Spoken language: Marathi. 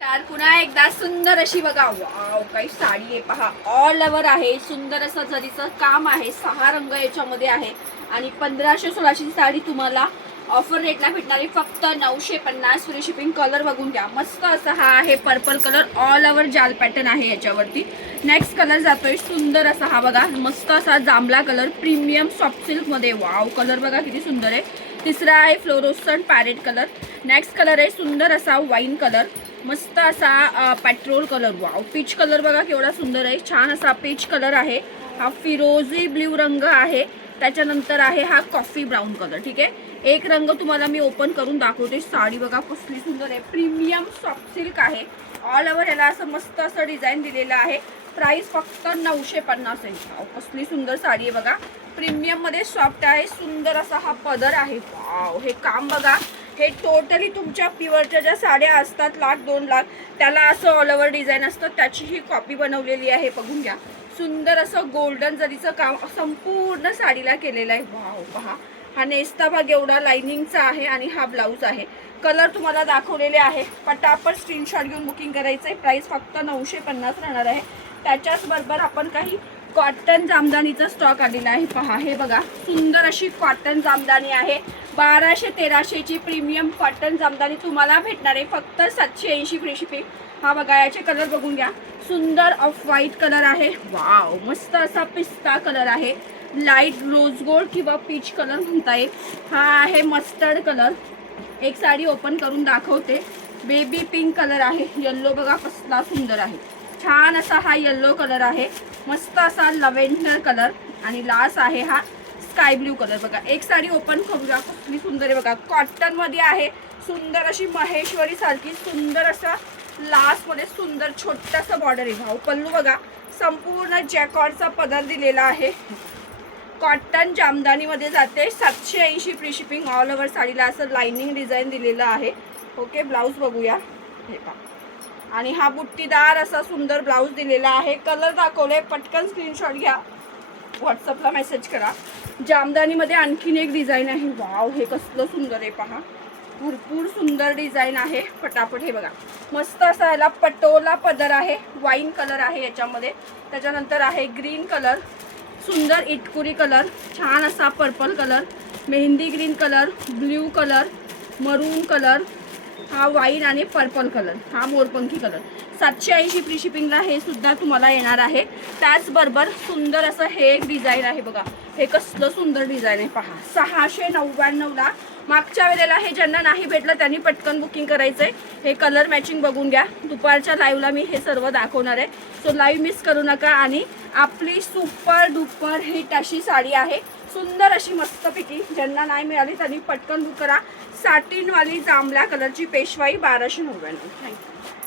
तर पुन्हा एकदा सुंदर अशी बघा, वाव काही साडी आहे पहा. ऑल ओव्हर आहे, सुंदर असं जरीचं काम आहे. 6 रंग याच्यामध्ये आहे आणि 1500-1600 साडी तुम्हाला ऑफर रेटला भेटणारी फक्त 950 फ्री शिपिंग. कलर बघून घ्या, मस्त असा हा आहे पर्पल कलर. ऑल ओव्हर जाल पॅटर्न आहे याच्यावरती. नेक्स्ट कलर जातोय सुंदर असा हा बघा, मस्त असा जांभळा कलर प्रीमियम सॉफ्ट सिल्क मध्ये. वाव कलर बघा किती सुंदर आहे. तिसरा आहे fluorescent parrot colour. Next colour आहे सुंदर असा वाईन कलर, मस्त असा petrol colour. Wow peach colour बघा केवढा सुंदर आहे, छान असा पीच कलर आहे. हा फिरोजी ब्ल्यू रंग आहे. त्याच्यानंतर आहे हा कॉफी ब्राऊन कलर. ठीक आहे, एक रंग तुम्हाला मी ओपन करून दाखवते. साडी बघा कसली सुंदर आहे, प्रीमियम सॉफ्ट सिल्क आहे. ऑल ओव्हर याला असं मस्त असं डिझाईन दिलेलं आहे. प्राइस फक्त 950 आहे. कसली सुंदर साडी आहे बघा, प्रीमियम मध्ये सॉफ्ट आहे. सुंदर असा हा पदर आहे. वाव हे काम बघा, हे टोटली तुमच्या प्युअरच्या ज्या साड्या असतात 1,00,000-2 लाख त्याला असं ऑल ओव्हर डिझाईन असतं, त्याची ही कॉपी बनवलेली आहे. बघून घ्या, सुंदर असं गोल्डन जरीचं काम संपूर्ण साडीला केलेलं आहे. वाव पहा, हा नेस्ता भाग एवढा लाइनिंगचा आहे आणि हा ब्लाऊज आहे. कलर तुम्हाला दाखवलेले आहे. पटापट स्क्रीनशॉट घेऊन बुकिंग करायचं आहे. प्राइस फक्त 950 राहणार आहे. त्याच्याच बरोबर आपण काही कॉटन जामदानीचा स्टॉक आलेला आहे. पहा हे बघा, सुंदर अशी कॉटन जामदानी आहे. 1200-1300 ची प्रीमियम कॉटन जामदानी तुम्हाला भेटणार आहे फक्त 780 फ्री शिपिंग. हा बघा, याचे कलर बघून घ्या. सुंदर ऑफ व्हाईट कलर आहे. वाव मस्त असा पिस्ता कलर आहे. लाईट रोज गोल्ड किंवा पीच कलर म्हणता येईल. हा आहे मस्टर्ड कलर. एक साडी ओपन करून दाखवते. बेबी पिंक कलर आहे. येल्लो बघा कसला सुंदर आहे, छान असा हा येल्लो कलर आहे. मस्त असा लव्हेंडर कलर आणि लास्ट आहे हा स्काय ब्ल्यू कलर. बघा एक साडी ओपन करूया, कसली सुंदर आहे बघा. कॉटन मध्ये आहे, सुंदर अशी महेश्वरी सारखी सुंदर असा लास्ट मध्ये सुंदर छोटासा बॉर्डर आहे. भाऊ पल्लू बघा, संपूर्ण जॅकॉर्डचा पदर दिलेला आहे. कॉटन जामदानी मध्ये जाते. 780 फ्री शिपिंग. ऑल ओव्हर साडीला असं लाइनिंग डिझाईन दिलेलं आहे. ओके, ब्लाऊज बघूया. हे पहा, आणि हा बुट्टीदार असा सुंदर ब्लाऊज दिलेला आहे. कलर दाखवले, पटकन स्क्रीनशॉट घ्या, व्हॉट्सअपला मेसेज करा. जामदानी मध्ये आणखीन एक डिझाईन आहे. वाव हे कसलं सुंदर आहे पहा, भरपूर सुंदर डिझाईन आहे. पटापट हे बघा, मस्त असा याला पटोला पदर आहे. वाईन कलर आहे याच्यामध्ये. त्याच्यानंतर आहे ग्रीन कलर, सुंदर इटकुरी कलर, छान असा purple colour, mehndi green colour, blue colour, मरून कलर, हा वाईन आणि पर्पल कलर, हा मोरपंखी कलर. 780 फ्री शिपिंगला हे सुद्धा तुम्हाला येणार आहे. त्याचबरोबर सुंदर असं हे एक डिझाईन आहे बघा, हे कसलं सुंदर डिझाईन आहे पहा. 699ला. मागच्या वेळेला हे ज्यांना नाही भेटलं त्यांनी पटकन बुकिंग करायचं आहे. हे कलर मॅचिंग बघून घ्या. दुपारच्या लाईव्हला मी हे सर्व दाखवणार आहे, सो लाईव्ह मिस करू नका. आणि आपली सुपर डुपर हिट अशी साडी आहे, सुंदर अशी मस्तपैकी. ज्यांना नाही मिळाली त्यांनी पटकन बुक करा. साटिनवाली जांभळ्या कलरची पेशवाई 1299. थँक्यू.